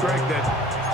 Greg, that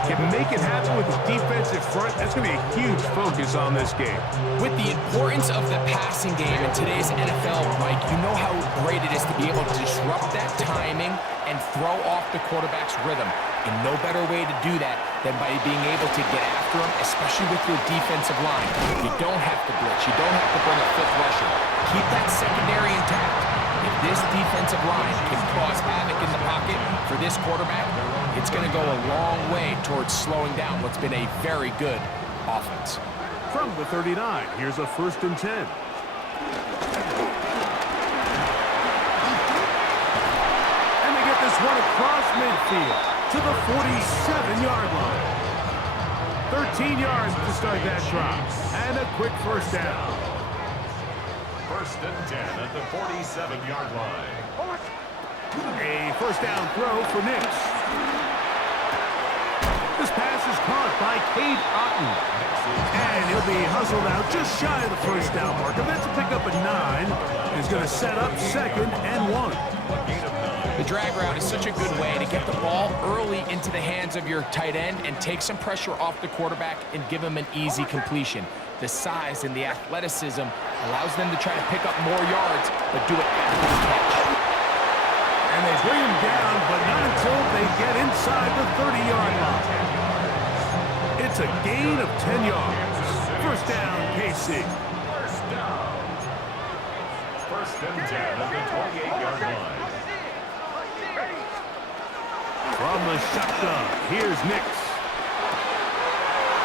can make it happen with the defensive front. That's going to be a huge focus on this game. With the importance of the passing game in today's NFL, Mike, you know how great it is to be able to disrupt that timing and throw off the quarterback's rhythm. And no better way to do that than by being able to get after him, especially with your defensive line. You don't have to blitz. You don't have to bring a fifth rusher. Keep that secondary intact. If this defensive line can cause havoc in the pocket for this quarterback, it's going to go a long way towards slowing down what's been a very good offense. From the 39, here's a 1st and 10. And they get this one across midfield to the 47-yard line. 13 yards to start that drive. And a quick 1st down. 1st and 10 at the 47-yard line. A 1st down throw for Nix. This pass is caught by Cade Otton. And he'll be hustled out just shy of the 1st down marker. That's a pickup at 9. He's going to set up 2nd and 1. The drag route is such a good way to get the ball early into the hands of your tight end and take some pressure off the quarterback and give him an easy completion. The size and the athleticism allows them to try to pick up more yards, but do it after the catch. And they bring him down, but not until they get inside the 30-yard line. It's a gain of 10 yards. 1st down, KC. 1st and 10 at the 28-yard line. From the shotgun, here's Nix.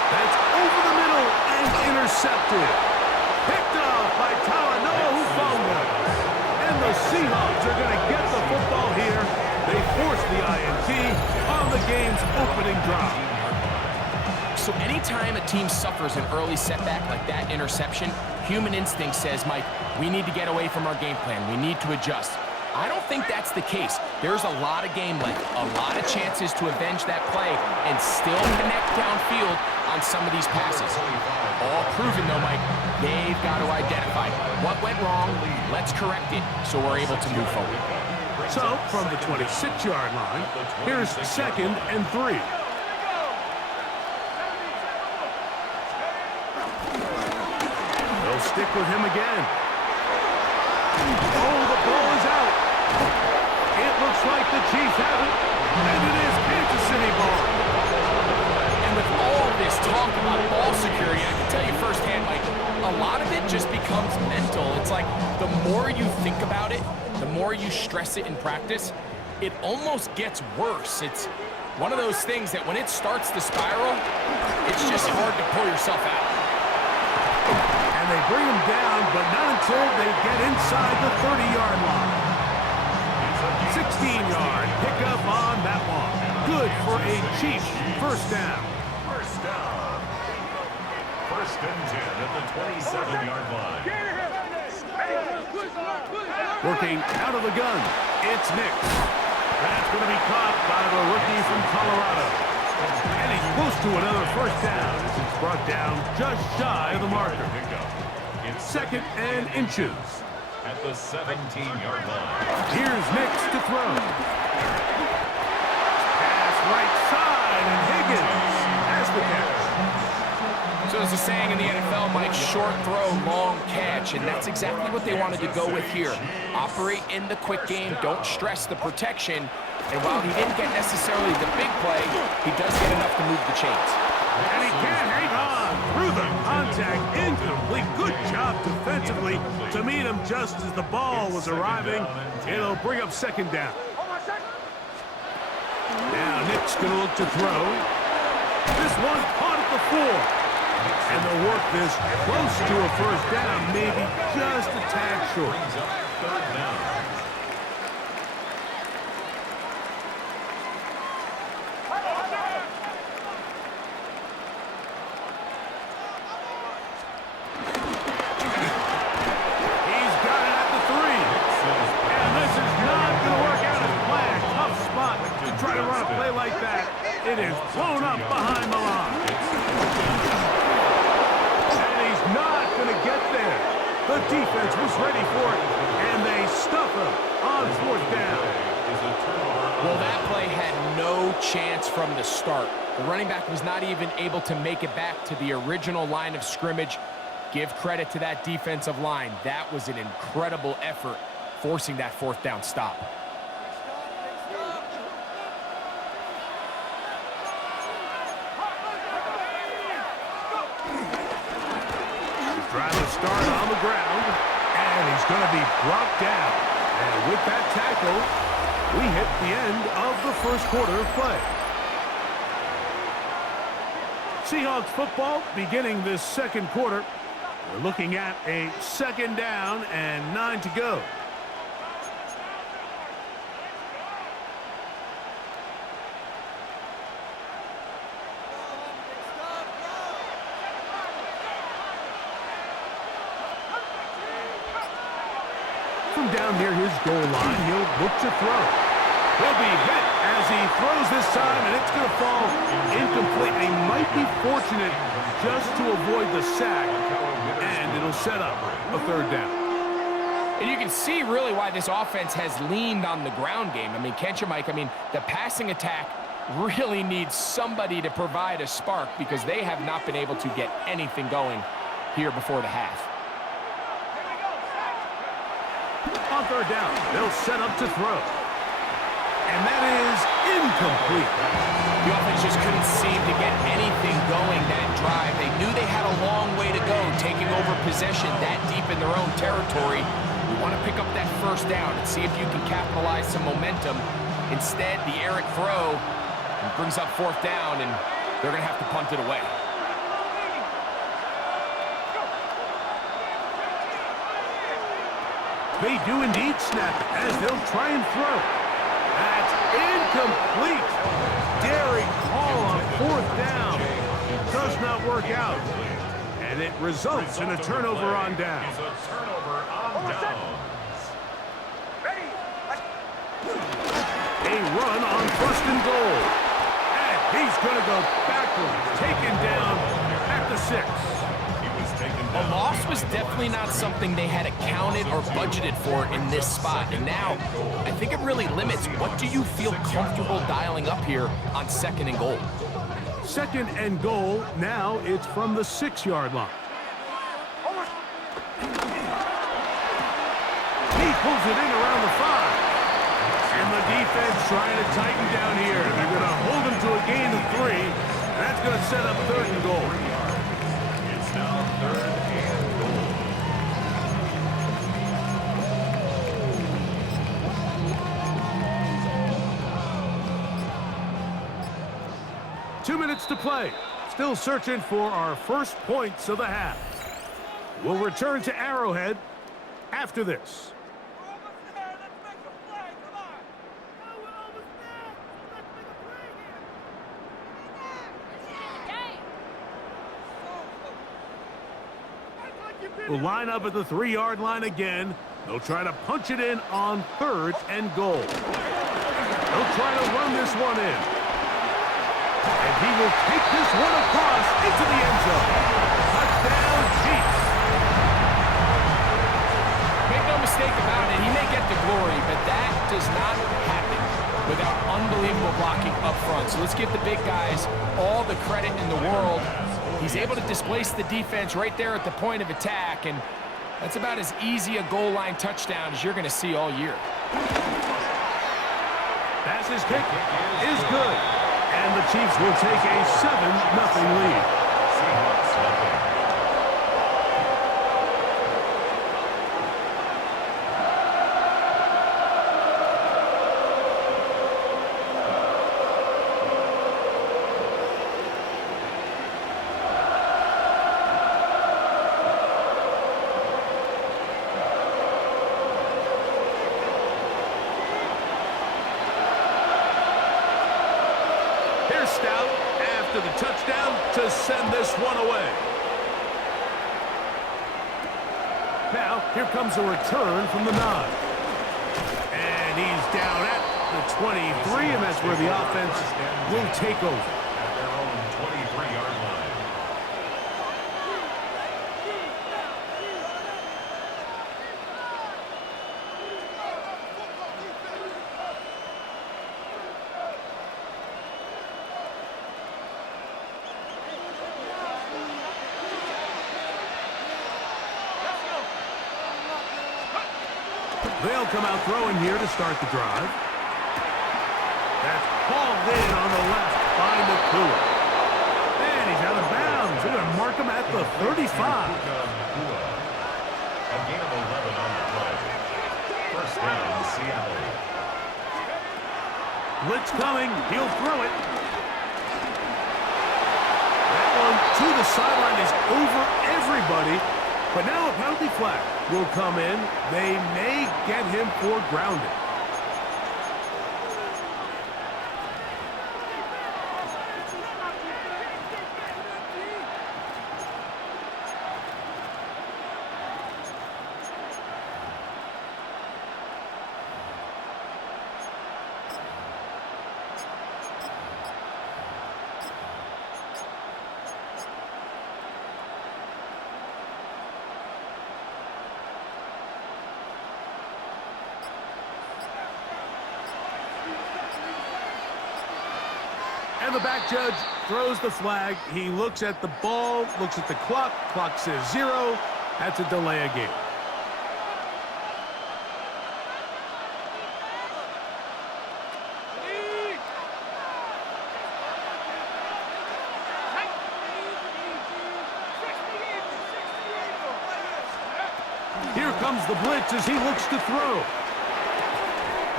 That's over the middle and intercepted. Picked off by Talanoa Hufanga. And the Seahawks are going to get the football here. They force the INT on the game's opening drive. So anytime a team suffers an early setback like that interception, human instinct says, Mike, we need to get away from our game plan. We need to adjust. I don't think that's the case. There's a lot of game left, a lot of chances to avenge that play and still connect downfield on some of these passes. All proven, though, Mike, they've got to identify what went wrong, let's correct it, so we're able to move forward. So, from the 26-yard line, here's 2nd and 3. They'll stick with him again. Oh, the ball is out. It looks like the Chiefs have it, and it is Kansas City ball. And with all this talk about ball security, I can tell you firsthand, Mike, a lot of it just becomes mental. It's like the more you think about it, the more you stress it in practice, it almost gets worse. It's one of those things that when it starts to spiral, it's just hard to pull yourself out. And they bring him down, but not until they get inside the 30-yard line. 16-yard pickup on that one. Good for a Chiefs 1st down. 1st and 10 at the 27-yard line. Working out of the gun, it's Nix. That's going to be caught by the rookie from Colorado. And he's close to another 1st down. This is brought down just shy of the marker. It's 2nd and inches. At the 17-yard line. Here's Nix to throw. Pass right side, and Higgins has the catch. So there's a saying in the NFL, Mike, short throw, long catch, and that's exactly what they wanted to go with here. Operate in the quick game, don't stress the protection, and while he didn't get necessarily the big play, he does get enough to move the chains. And he can't hang on through the contact, incomplete. Good job defensively to meet him just as the ball was arriving. It'll bring up 2nd down. Now Nick's going to look to throw. This one caught at the 4. And they'll work this close to a 1st down, maybe just a tad short. 3rd down. He's got it at the 3. And this is not going to work out as planned. Tough spot to try to run a play like that. It is blown up behind the line. The defense was ready for it, and they stuff him on 4th down. is a turnover. Well, that play had no chance from the start. The running back was not even able to make it back to the original line of scrimmage. Give credit to that defensive line. That was an incredible effort, forcing that fourth down stop. Trying to start on the ground, and he's going to be brought down. And with that tackle, we hit the end of the first quarter of play. Seahawks football beginning this second quarter. We're looking at a 2nd down and 9 to go. From down near his goal line, he'll look to throw. He'll be hit as he throws this time, and it's going to fall incomplete. They might be fortunate just to avoid the sack, and it'll set up a 3rd down. And you can see really why this offense has leaned on the ground game. I mean, can't you, Mike? I mean, the passing attack really needs somebody to provide a spark because they have not been able to get anything going here before the half. On 3rd down, they'll set up to throw. And that is incomplete. The offense just couldn't seem to get anything going that drive. They knew they had a long way to go, taking over possession that deep in their own territory. You want to pick up that 1st down and see if you can capitalize some momentum. Instead, the errant throw brings up 4th down, and they're going to have to punt it away. They do indeed snap it as they'll try and throw. That's incomplete. Daring call on 4th down. Does not work out. And it results in a turnover on down. Is a turnover on downs. A run on 1st and goal. And he's going to go backwards. Taken down at the 6. A loss was definitely not something they had accounted or budgeted for in this spot. And now, I think it really limits what do you feel comfortable dialing up here on 2nd and goal. 2nd and goal. Now it's from the 6-yard line. He pulls it in around the 5. And the defense trying to tighten down here. They're going to hold him to a gain of 3. And that's going to set up 3rd and goal. It's now 3rd and goal. 2 minutes to play. Still searching for our first points of the half. We'll return to Arrowhead after this. We'll line up at the 3-yard line again. They'll try to punch it in on 3rd and goal. They'll try to run this one in. And he will take this one across into the end zone. Touchdown, Chiefs. Make no mistake about it, he may get the glory, but that does not happen without unbelievable blocking up front. So let's give the big guys all the credit in the world. He's able to displace the defense right there at the point of attack, and that's about as easy a goal line touchdown as you're going to see all year. Pass his kick is good, and the Chiefs will take a 7-0 lead. Seahawks nothing. Stout after the touchdown to send this one away. Now, here comes a return from the 9. And he's down at the 23, and that's where the offense will take over. At their own 23-yard line. They'll come out throwing here to start the drive. That's hauled in on the left by Nakua. And he's out of bounds. They're going to mark him at the 35. A gain of 11 on the play. First down, Seattle. Blitz coming. He'll throw it. That one to the sideline is over everybody. But now a penalty flag will come in. They may get him for grounding. And the back judge throws the flag. He looks at the ball, looks at the clock. Clock says 0. That's a delay of game. Here comes the blitz as he looks to throw.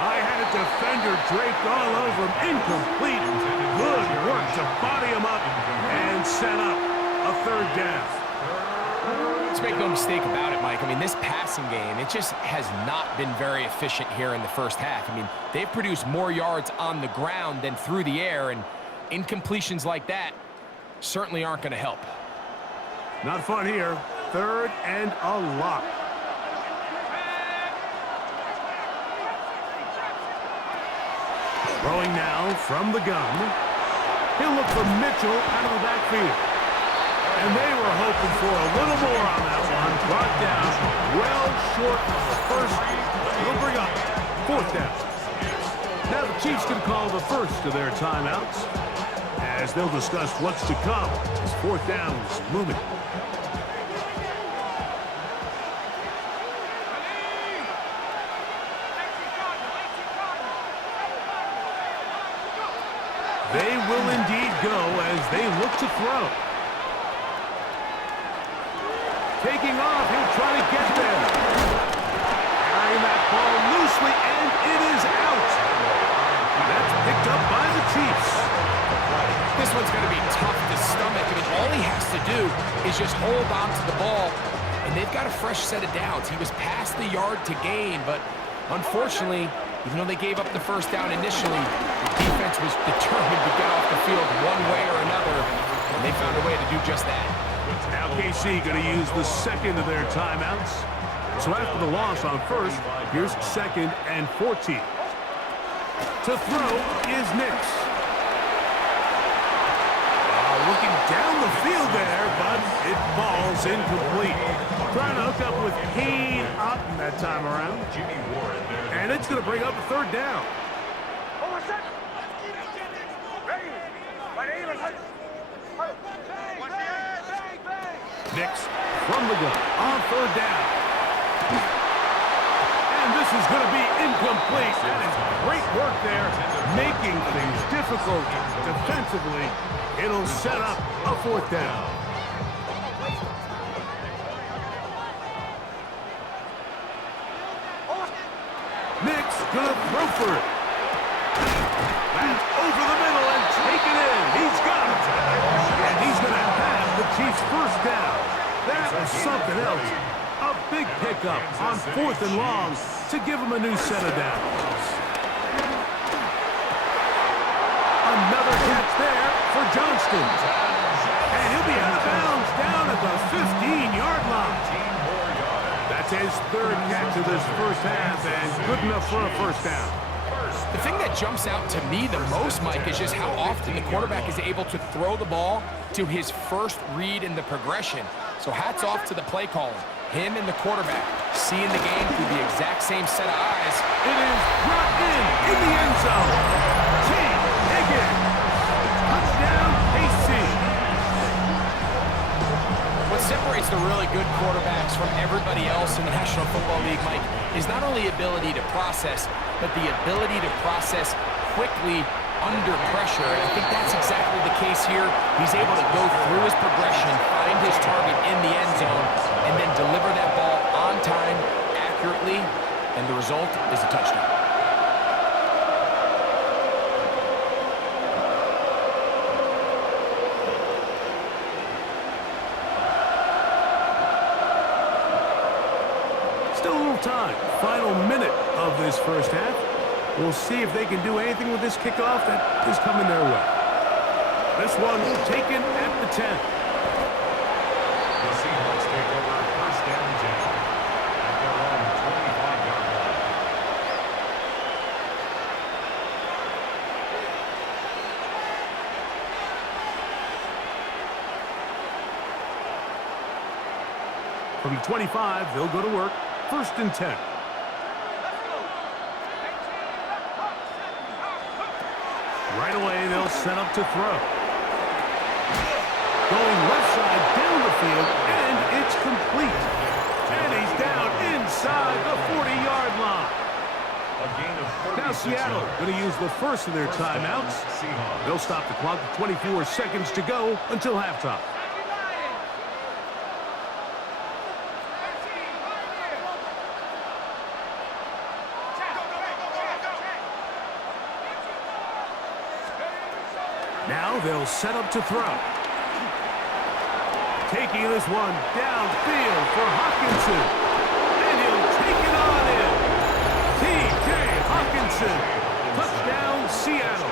I had a defender draped all over him. Incomplete. Good work to body him up and set up a third down. Let's make no mistake about it, Mike. I mean, this passing game, it just has not been very efficient here in the first half. I mean, they've produced more yards on the ground than through the air, and incompletions like that certainly aren't going to help. Not fun here. Third and a lot. Throwing now from the gun. He'll look for Mitchell out of the backfield. And they were hoping for a little more on that one. Brought down well short of the first. He'll bring up fourth down. Now the Chiefs can call the first of their timeouts as they'll discuss what's to come as fourth down is moving. They will indeed go as they look to throw. Taking off, he'll try to get there. Carrying that ball loosely, and it is out. That's picked up by the Chiefs. This one's going to be tough to stomach. I mean, all he has to do is just hold on to the ball, and they've got a fresh set of downs. He was past the yard to gain, but unfortunately, even though they gave up the first down initially, the defense was determined to get off the field one way or another, and they found a way to do just that. Now KC going to use the second of their timeouts. So after the loss on first, here's second and 14. To throw is Nix. Looking down the field there, but it falls incomplete. Trying to hook up with Kane Otten that time around. And it's going to bring up a third down. Nix from the gun on third down. And this is going to be incomplete. That is great work there, making things difficult defensively. It'll set up a fourth down. Nix gonna throw for it. That's over the middle and taken in. He's got it. And he's gonna have the Chiefs first down. That was something else. A big pickup on fourth and long to give him a new set of downs. Another catch there for Johnston. And he'll be out of bounds down at the 15-yard line. That's his third catch of this first half, and good enough for a first down. The thing that jumps out to me the most, Mike, is just how often the quarterback is able to throw the ball to his first read in the progression. So hats off to the play caller. Him and the quarterback seeing the game through the exact same set of eyes. It is brought in the end zone. T. Higgins. Touchdown, KC. What separates the really good quarterbacks from everybody else in the National Football League, Mike, is not only ability to process, but the ability to process quickly under pressure. And I think that's exactly the case here. He's able to go through his progression, find his target in the end zone, and then deliver that ball on time, accurately, and the result is a touchdown. Still a little time. Final minute of this first half. We'll see if they can do anything with this kickoff that is coming their way. This one taken at the 10. The Seahawks take over first down and 10 at their own 25-yard line. From the 25, they'll go to work. First and 10. Right away, they'll set up to throw. Going left side down the field, and it's complete. And he's down inside the 40-yard line. A gain of 46 Now Seattle yards. going to use the first of their First down, timeouts. Seahawks. They'll stop the clock with 24 seconds to go until halftime. Now they'll set up to throw. Taking this one downfield for Hawkinson. And he'll take it on in. T.J. Hawkinson. Touchdown, Seattle.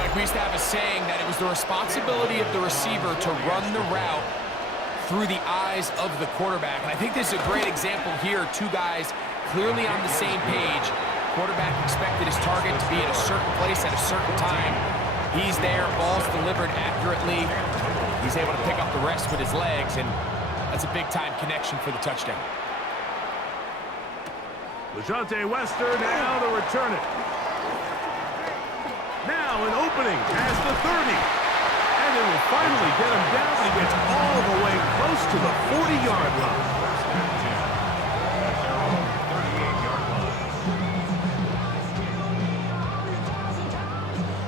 Mike, we used to have a saying that it was the responsibility of the receiver to run the route through the eyes of the quarterback. And I think this is a great example here. Two guys clearly on the same page. Quarterback expected his target to be at a certain place at a certain time. He's there, ball's delivered accurately. He's able to pick up the rest with his legs, and that's a big-time connection for the touchdown. LeJohntay Wester now to return it. Now an opening past the 30. And it will finally get him down. He gets all the way close to the 40-yard line.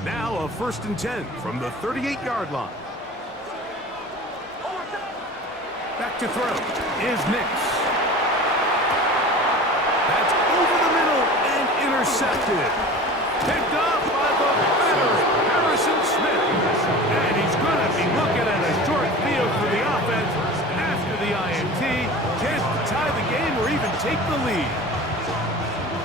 Now a first and 10 from the 38-yard line. Back to throw is Nix. That's over the middle and intercepted. Picked up by the veteran, Harrison Smith. And he's going to be looking at a short field for the offense after the INT. Chance to tie the game or even take the lead.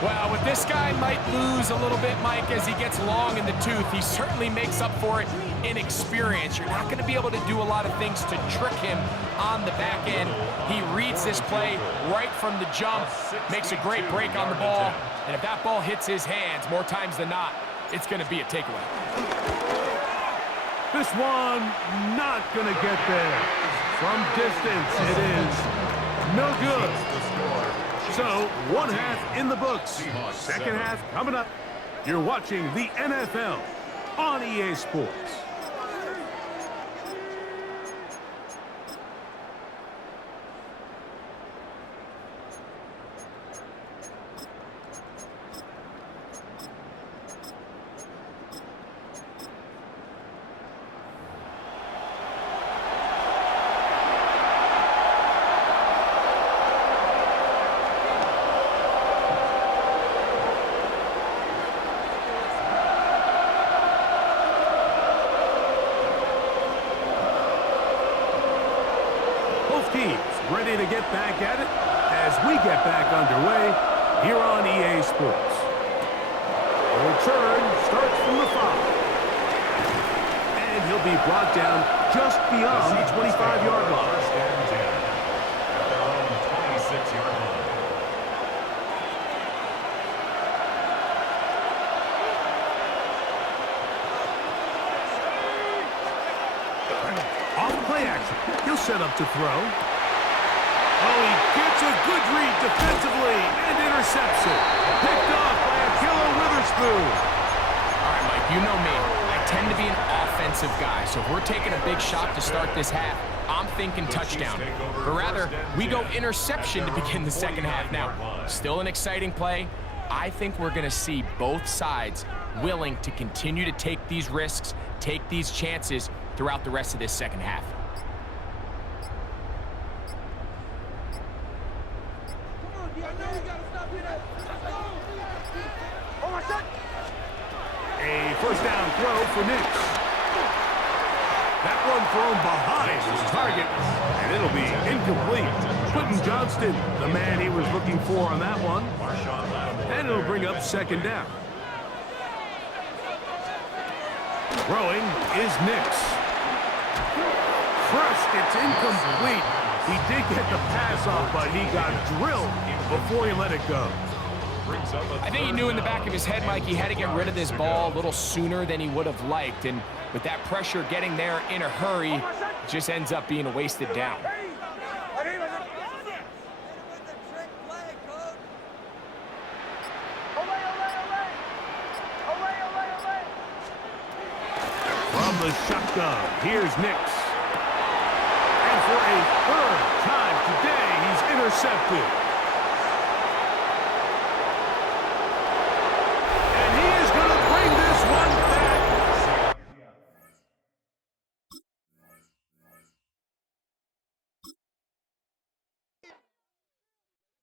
Well, what this guy might lose a little bit, Mike, as he gets long in the tooth, he certainly makes up for it in experience. You're not going to be able to do a lot of things to trick him on the back end. He reads this play right from the jump, makes a great break on the ball, and if that ball hits his hands more times than not, it's going to be a takeaway. This one not going to get there. From distance, it is no good. So, one half in the books. Second half coming up. You're watching the NFL on EA Sports. Ready to get back at it as we get back underway here on EA Sports. The return starts from the 5. And he'll be brought down just beyond the 25-yard line. First down and 10 at their own 26-yard line. Off play action. He'll set up to throw. Oh, he gets a good read defensively and intercepts it. Picked off by Ahkello Witherspoon. All right, Mike, you know me. I tend to be an offensive guy, so if we're taking a big shot to start this half, I'm thinking touchdown. But rather, we go interception to begin the second half. Now, still an exciting play. I think we're going to see both sides willing to continue to take these risks, take these chances throughout the rest of this second half. A first down throw for Nix. That one thrown behind his target, and it'll be incomplete. Quentin Johnston, the man he was looking for on that one. And it'll bring up second down. Throwing is Nix. Crushed, it's incomplete. He did get the pass off, but he got drilled before he let it go. I think he knew in the back of his head, Mike, he had to get rid of this ball a little sooner than he would have liked. And with that pressure getting there in a hurry, it just ends up being a wasted down. From the shotgun, here's Nix. And for a third time today, he's intercepted.